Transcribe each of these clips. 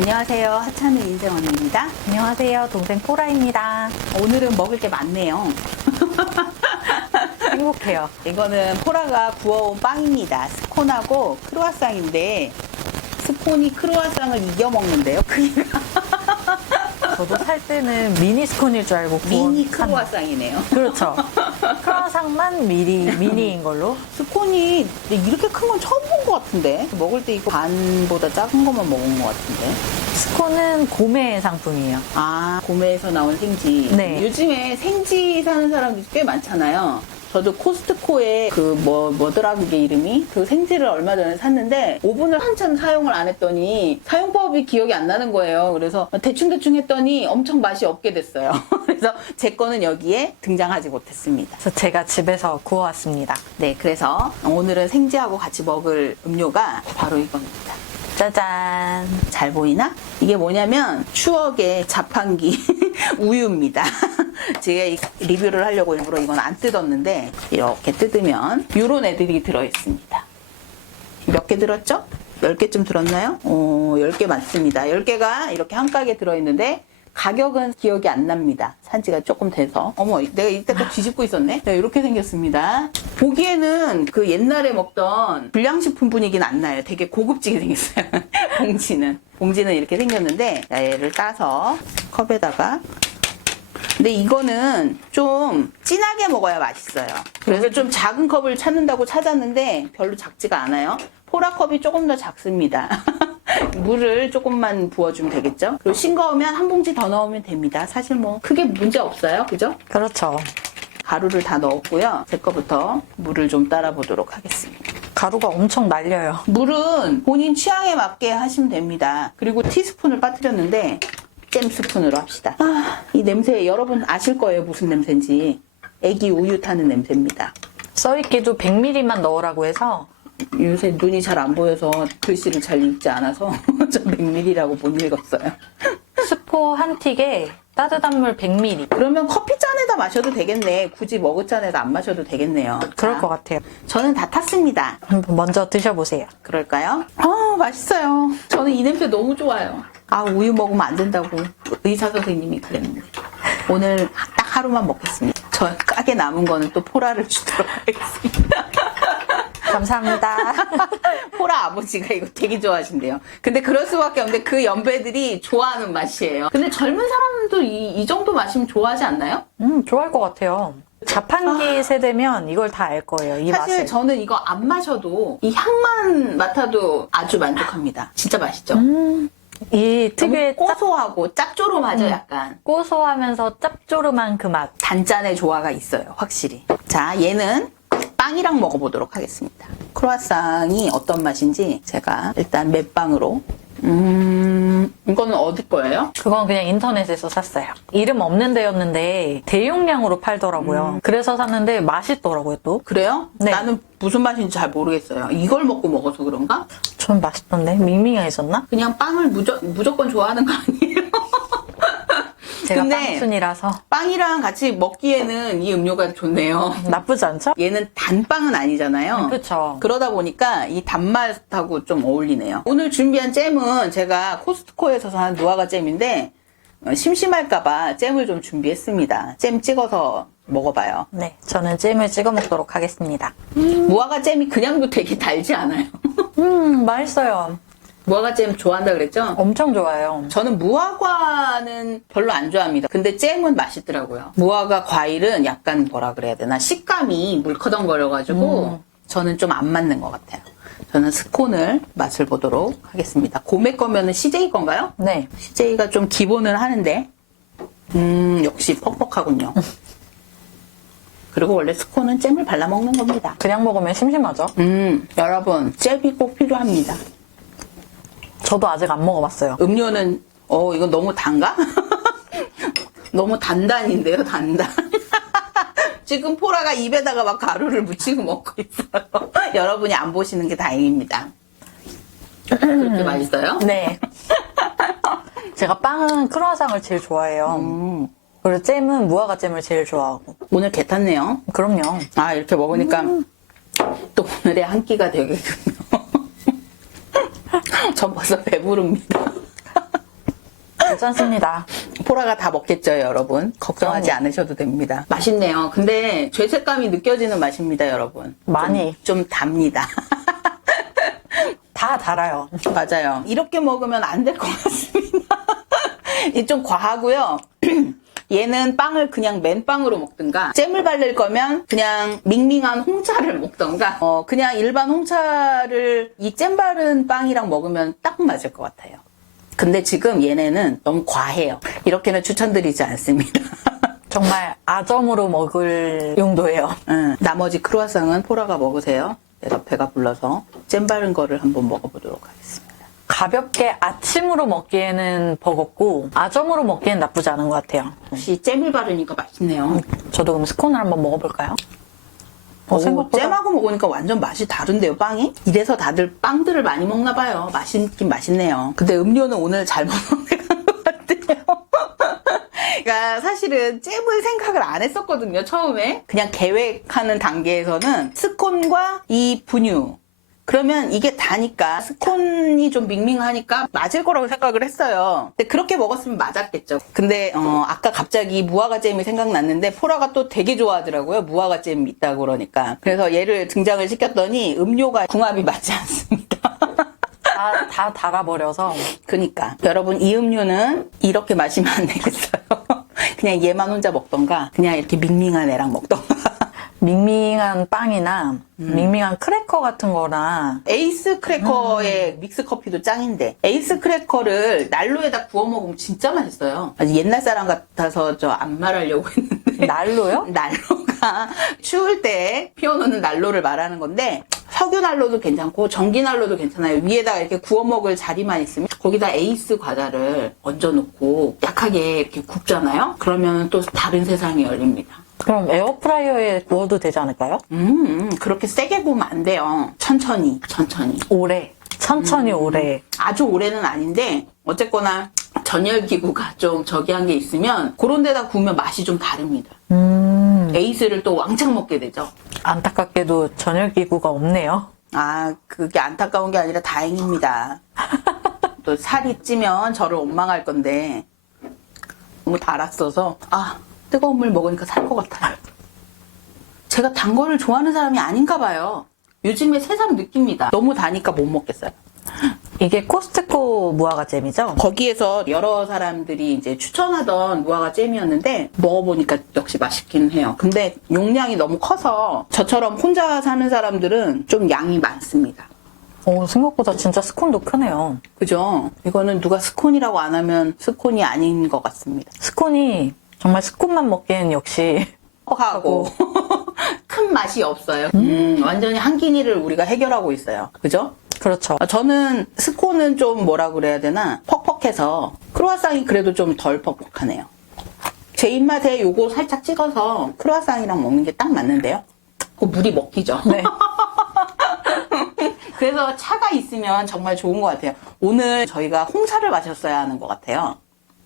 안녕하세요. 하찮은 인생 언니입니다. 안녕하세요. 동생 포라입니다. 오늘은 먹을 게 많네요. 행복해요. 이거는 포라가 구워온 빵입니다. 스콘하고 크루아상인데 스콘이 크루아상을 이겨 먹는데요. 크기가 저도 살 때는 미니 스콘일 줄 알고 구워 미니 산- 크루아상이네요. 그렇죠. 크로아상만 미니 미니인 걸로. 스콘이 이렇게 큰 건 처음 본것 같은데 먹을 때 이거 반보다 작은 것만 먹은 것 같은데. 스콘은 고메 상품이에요. 아, 구매에서 나온 생지. 네. 요즘에 생지 사는 사람들이 꽤 많잖아요. 저도 코스트코에 그 뭐, 뭐더라 그게 이름이? 그 생지를 얼마 전에 샀는데 오븐을 한참 사용을 안 했더니 사용법이 기억이 안 나는 거예요. 그래서 대충 대충 했더니 엄청 맛이 없게 됐어요. 그래서 제 거는 여기에 등장하지 못했습니다. 그래서 제가 집에서 구워왔습니다. 네, 그래서 오늘은 생지하고 같이 먹을 음료가 바로 이겁니다. 짜잔. 잘 보이나? 이게 뭐냐면 추억의 자판기 우유입니다. 제가 이 리뷰를 하려고 일부러 이건 안 뜯었는데 이렇게 뜯으면 이런 애들이 들어있습니다. 몇 개 들었죠? 10개쯤 들었나요? 어, 10개 맞습니다. 10개가 이렇게 한 가게 들어있는데 가격은 기억이 안 납니다. 산지가 조금 돼서. 어머, 내가 이때까지 뒤집고 있었네? 네, 이렇게 생겼습니다. 보기에는 그 옛날에 먹던 불량식품 분위기는 안 나요. 되게 고급지게 생겼어요. 봉지는. 봉지는 이렇게 생겼는데, 자, 얘를 따서 컵에다가. 근데 이거는 좀 진하게 먹어야 맛있어요. 그래서 좀 작은 컵을 찾는다고 찾았는데 별로 작지가 않아요. 포라컵이 조금 더 작습니다. 물을 조금만 부어주면 되겠죠? 그리고 싱거우면 한 봉지 더 넣으면 됩니다. 사실 뭐 크게 문제 없어요. 그죠? 그렇죠. 가루를 다 넣었고요. 제 거부터 물을 좀 따라 보도록 하겠습니다. 가루가 엄청 날려요. 물은 본인 취향에 맞게 하시면 됩니다. 그리고 티스푼을 빠뜨렸는데 잼 스푼으로 합시다. 아, 이 냄새 여러분 아실 거예요. 무슨 냄새인지. 애기 우유 타는 냄새입니다. 써있기도 100ml만 넣으라고 해서 요새 눈이 잘 안 보여서 글씨를 잘 읽지 않아서 저 100ml라고 못 읽었어요. 스포 한 틱에 따뜻한 물 100ml. 그러면 커피 잔에다 마셔도 되겠네. 굳이 머그 잔에다 안 마셔도 되겠네요. 그럴 자, 것 같아요. 저는 다 탔습니다. 한번 먼저 드셔보세요. 그럴까요? 아, 맛있어요. 저는 이 냄새 너무 좋아요. 아, 우유 먹으면 안 된다고 의사 선생님이 그랬는데. 오늘 딱 하루만 먹겠습니다. 저 까게 남은 거는 또 포라를 주도록 하겠습니다. 감사합니다. 포라 아버지가 이거 되게 좋아하신대요. 근데 그럴 수밖에 없는데 그 연배들이 좋아하는 맛이에요. 근데 젊은 사람도 이, 이 정도 마시면 좋아하지 않나요? 음, 좋아할 것 같아요. 자판기 세대면 이걸 다 알 거예요. 이 사실 맛을. 저는 이거 안 마셔도 이 향만 맡아도 아주 만족합니다. 진짜 맛있죠? 이 너무 특유의 짭, 고소하고 짭조름하죠, 약간. 고소하면서 짭조름한 그 맛. 단짠의 조화가 있어요, 확실히. 자, 얘는 빵이랑 먹어보도록 하겠습니다. 크로아상이 어떤 맛인지 제가 일단 맵빵으로. 음, 이거는 어디 거예요? 그건 그냥 인터넷에서 샀어요. 이름 없는 데였는데 대용량으로 팔더라고요. 그래서 샀는데 맛있더라고요, 또. 그래요? 네. 나는 무슨 맛인지 잘 모르겠어요. 이걸 먹고 먹어서 그런가? 전 맛있던데? 밍밍해 있었나? 그냥 빵을 무조, 무조건 좋아하는 거 아니에요? 제가 근데- 빵순이라서 빵이랑 같이 먹기에는 이 음료가 좋네요. 나쁘지 않죠? 얘는 단빵은 아니잖아요. 그쵸. 그러다 보니까 이 단맛하고 좀 어울리네요. 오늘 준비한 잼은 제가 코스트코에서 산 무화과 잼인데 어, 심심할까봐 잼을 좀 준비했습니다. 잼 찍어서 먹어봐요. 네, 저는 잼을 찍어 먹도록 하겠습니다. 무화과 잼이 그냥도 되게 달지 않아요. 음, 맛있어요. 무화과 잼 좋아한다 그랬죠? 엄청 좋아요. 저는 무화과는 별로 안 좋아합니다. 근데 잼은 맛있더라고요. 무화과 과일은 약간 뭐라 그래야 되나 식감이 물커덩거려가지고 저는 좀 안 맞는 것 같아요. 저는 스콘을 맛을 보도록 하겠습니다. 고메 거면은 CJ 건가요? 네. CJ가 좀 기본을 하는데 음 역시 퍽퍽하군요. 그리고 원래 스콘은 잼을 발라 먹는 겁니다. 그냥 먹으면 심심하죠? 음 여러분 잼이 꼭 필요합니다. 저도 아직 안 먹어봤어요. 음료는 어 이거 너무 단가? 너무 단단인데요 단단. 지금 포라가 입에다가 막 가루를 묻히고 먹고 있어요. 여러분이 안 보시는 게 다행입니다. 그렇게 맛있어요? 네. 제가 빵은 크로아상을 제일 좋아해요. 음, 그리고 잼은 무화과 잼을 제일 좋아하고. 오늘 개 탔네요. 그럼요. 아 이렇게 먹으니까 또 오늘의 한 끼가 되겠군요. 전 벌써 배부릅니다. 괜찮습니다. 포라가 다 먹겠죠, 여러분. 걱정하지 그럼요. 않으셔도 됩니다. 맛있네요. 근데 죄책감이 느껴지는 맛입니다, 여러분. 많이. 좀, 좀 답니다. 다 달아요. 맞아요. 이렇게 먹으면 안 될 것 같습니다. 이게 좀 과하고요. 얘는 빵을 그냥 맨빵으로 먹든가 잼을 바를 거면 그냥 밍밍한 홍차를 먹던가 어, 그냥 일반 홍차를 이 잼 바른 빵이랑 먹으면 딱 맞을 것 같아요. 근데 지금 얘네는 너무 과해요. 이렇게는 추천드리지 않습니다. 정말 아점으로 먹을 용도예요. 응, 나머지 크루아상은 포라가 먹으세요. 내가 배가 불러서 잼 바른 거를 한번 먹어보도록 하겠습니다. 가볍게 아침으로 먹기에는 버겁고 아점으로 먹기엔 나쁘지 않은 것 같아요. 역시 잼을 바르니까 맛있네요. 저도 그럼 스콘을 한번 먹어볼까요? 어, 오, 생각보다 잼하고 먹으니까 완전 맛이 다른데요, 빵이? 이래서 다들 빵들을 많이 먹나 봐요. 맛있긴 맛있네요. 근데 음료는 오늘 잘못 선택한 것 같아요. 그러니까 사실은 잼을 생각을 안 했었거든요, 처음에. 그냥 계획하는 단계에서는 스콘과 이 분유. 그러면 이게 다니까 스콘이 좀 밍밍하니까 맞을 거라고 생각을 했어요. 근데 그렇게 먹었으면 맞았겠죠. 근데 어, 아까 갑자기 무화과 잼이 생각났는데 포라가 또 되게 좋아하더라고요. 무화과 잼 있다고 그러니까. 그래서 얘를 등장을 시켰더니 음료가 궁합이 맞지 않습니다. 다, 다 달아버려서 그니까 여러분 이 음료는 이렇게 마시면 안 되겠어요. 그냥 얘만 혼자 먹던가 그냥 이렇게 밍밍한 애랑 먹던가. 밍밍한 빵이나 밍밍한 크래커 같은 거나 에이스 크래커의 믹스 커피도 짱인데 에이스 크래커를 난로에다 구워 먹으면 진짜 맛있어요. 아주 옛날 사람 같아서 저 안 말하려고 했는데 난로요? 난로가 추울 때 피워놓는 난로를 말하는 건데 석유 난로도 괜찮고 전기 난로도 괜찮아요. 위에다가 이렇게 구워 먹을 자리만 있으면 거기다 에이스 과자를 얹어놓고 약하게 이렇게 굽잖아요. 그러면 또 다른 세상이 열립니다. 그럼 에어프라이어에 구워도 되지 않을까요? 음, 그렇게 세게 구우면 안 돼요. 천천히, 천천히. 오래 천천히 오래 아주 오래는 아닌데 어쨌거나 전열 기구가 좀 저기 한 게 있으면 그런 데다 구우면 맛이 좀 다릅니다. 음 에이스를 또 왕창 먹게 되죠. 안타깝게도 전열 기구가 없네요. 아, 그게 안타까운 게 아니라 다행입니다. 또 살이 찌면 저를 원망할 건데 너무 달았어서 아, 뜨거운 물 먹으니까 살 것 같아요. 제가 단 거를 좋아하는 사람이 아닌가 봐요. 요즘에 새삼 느낍니다. 너무 다니까 못 먹겠어요. 이게 코스트코 무화과 잼이죠? 거기에서 여러 사람들이 이제 추천하던 무화과 잼이었는데 먹어보니까 역시 맛있긴 해요. 근데 용량이 너무 커서 저처럼 혼자 사는 사람들은 좀 양이 많습니다. 오, 생각보다 진짜 스콘도 크네요. 그죠? 이거는 누가 스콘이라고 안 하면 스콘이 아닌 것 같습니다. 스콘이 정말 스콘만 먹기엔 역시 하고 큰 맛이 없어요. 음, 완전히 한 끼니를 우리가 해결하고 있어요. 그죠? 그렇죠. 아, 저는 스콘은 좀 뭐라 그래야 되나 퍽퍽해서 크로아상이 그래도 좀 덜 퍽퍽하네요. 제 입맛에 요거 살짝 찍어서 크로아상이랑 먹는 게 딱 맞는데요. 그 물이 먹기죠. 네. 그래서 차가 있으면 정말 좋은 것 같아요. 오늘 저희가 홍차를 마셨어야 하는 것 같아요.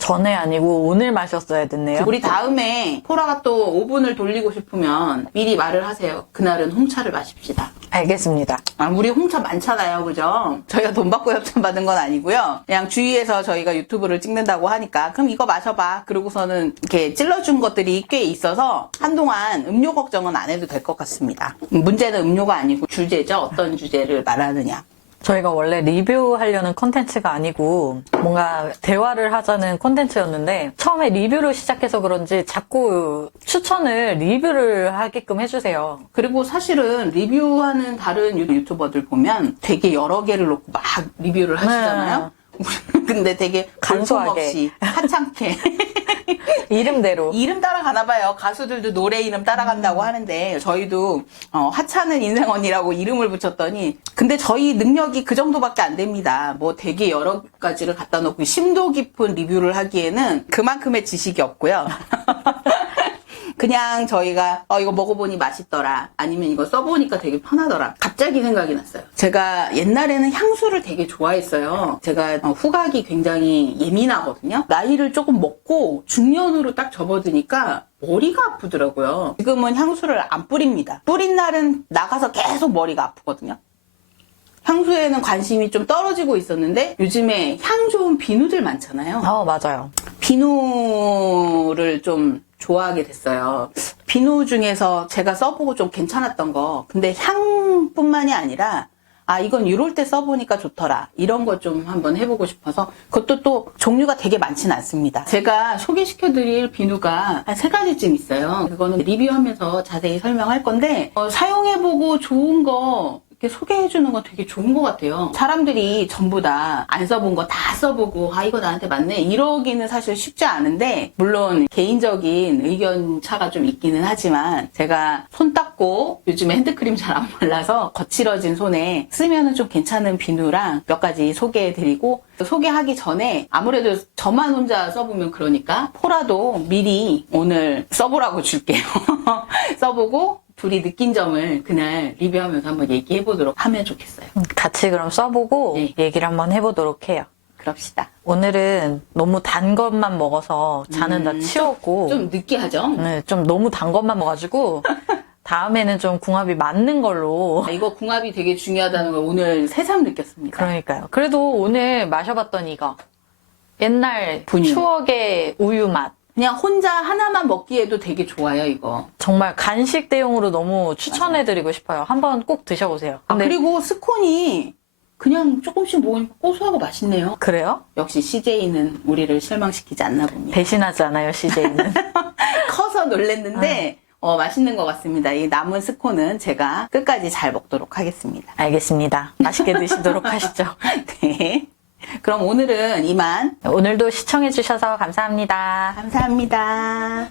전에 아니고 오늘 마셨어야 됐네요. 우리 다음에 포라가 또 오븐을 돌리고 싶으면 미리 말을 하세요. 그날은 홍차를 마십시다. 알겠습니다. 아, 우리 홍차 많잖아요. 그죠? 저희가 돈 받고 협찬 받은 건 아니고요. 그냥 주위에서 저희가 유튜브를 찍는다고 하니까 그럼 이거 마셔봐. 그러고서는 이렇게 찔러준 것들이 꽤 있어서 한동안 음료 걱정은 안 해도 될 것 같습니다. 문제는 음료가 아니고 주제죠. 어떤 주제를 말하느냐. 저희가 원래 리뷰하려는 컨텐츠가 아니고 뭔가 대화를 하자는 컨텐츠였는데 처음에 리뷰를 시작해서 그런지 자꾸 추천을 리뷰를 하게끔 해주세요. 그리고 사실은 리뷰하는 다른 유- 유튜버들 보면 되게 여러 개를 놓고 막 리뷰를 하시잖아요. 우리는 근데 되게 간소하게. 간소없이 하찮게 이름대로. 이름 따라가나 봐요. 가수들도 노래 이름 따라간다고 하는데 저희도 어, 하찮은 인생 언니라고 이름을 붙였더니 근데 저희 능력이 그 정도밖에 안 됩니다. 뭐 되게 여러 가지를 갖다 놓고 심도 깊은 리뷰를 하기에는 그만큼의 지식이 없고요. 그냥 저희가 어 이거 먹어보니 맛있더라. 아니면 이거 써보니까 되게 편하더라. 갑자기 생각이 났어요. 제가 옛날에는 향수를 되게 좋아했어요. 제가 어, 후각이 굉장히 예민하거든요. 나이를 조금 먹고 중년으로 딱 접어드니까 머리가 아프더라고요. 지금은 향수를 안 뿌립니다. 뿌린 날은 나가서 계속 머리가 아프거든요. 향수에는 관심이 좀 떨어지고 있었는데 요즘에 향 좋은 비누들 많잖아요. 어, 맞아요. 비누를 좀 좋아하게 됐어요. 비누 중에서 제가 써보고 좀 괜찮았던 거. 근데 향뿐만이 아니라 아, 이건 이럴 때 써보니까 좋더라. 이런 거 좀 한번 해보고 싶어서 그것도 또 종류가 되게 많지는 않습니다. 제가 소개시켜드릴 비누가 한 세 가지쯤 있어요. 그거는 리뷰하면서 자세히 설명할 건데 어, 사용해보고 좋은 거 소개해주는 건 되게 좋은 것 같아요. 사람들이 전부 다 안 써본 거 다 써보고, 아, 이거 나한테 맞네. 이러기는 사실 쉽지 않은데, 물론 개인적인 의견 차가 좀 있기는 하지만, 제가 손 닦고 요즘에 핸드크림 잘 안 발라서 거칠어진 손에 쓰면은 좀 괜찮은 비누랑 몇 가지 소개해드리고, 소개하기 전에 아무래도 저만 혼자 써보면 그러니까, 포라도 미리 오늘 써보라고 줄게요. 써보고, 둘이 느낀 점을 그날 리뷰하면서 한번 얘기해 보도록 하면 좋겠어요. 같이 그럼 써보고 네. 얘기를 한번 해보도록 해요. 그럽시다. 오늘은 너무 단 것만 먹어서 잔은 다 음, 치웠고 좀 느끼하죠? 네, 좀 너무 단 것만 먹어가지고 다음에는 좀 궁합이 맞는 걸로 아, 이거 궁합이 되게 중요하다는 걸 오늘 새삼 느꼈습니다. 그러니까요. 그래도 오늘 마셔봤던 이거 옛날 분유. 추억의 우유 맛 그냥 혼자 하나만 먹기에도 되게 좋아요, 이거. 정말 간식 대용으로 너무 추천해드리고 싶어요. 한번 꼭 드셔보세요. 아, 근데 그리고 스콘이 그냥 조금씩 먹으니까 고소하고 맛있네요. 그래요? 역시 CJ는 우리를 실망시키지 않나 봅니다. 배신하지 않아요, CJ는. 커서 놀랬는데, 어, 맛있는 것 같습니다. 이 남은 스콘은 제가 끝까지 잘 먹도록 하겠습니다. 알겠습니다. 맛있게 드시도록 하시죠. 네. 그럼 오늘은 이만. 오늘도 시청해주셔서 감사합니다. 감사합니다.